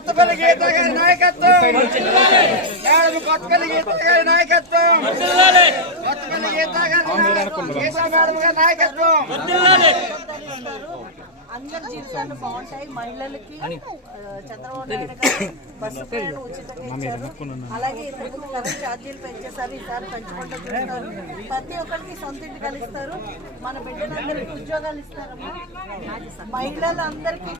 కొత్తపల్లి గీత గారి నాయకత్వం. కొత్తపల్లి గీత గారి నాయకత్వం. కొత్తపల్లి గీత గారి గీతా మేడం గారి నాయకత్వం. బాగుంటాయి. మహిళలకి చంద్రబాబు బస్సు అలాగే ఛార్జీలు ప్రతి ఒక్కరికి సొంత ఇంటి మన మహిళలందరికీ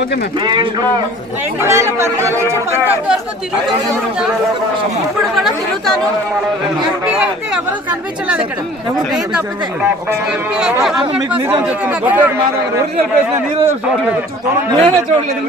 రెండు వేల పద్నాలుగు నుంచి పంతొమ్మిది వరకు తిరుగుతూనే ఉంటాను. ఇప్పుడు కూడా తిరుగుతాను ఎంపీ అయితే ఎవరు కనిపించలేదు ఇక్కడ నేను తప్పితే ఎంపీ అయితే 100% దగ్గర ఒరిజినల్ పేజ్ నీరు చూడలేదు నేనే చూడలేదు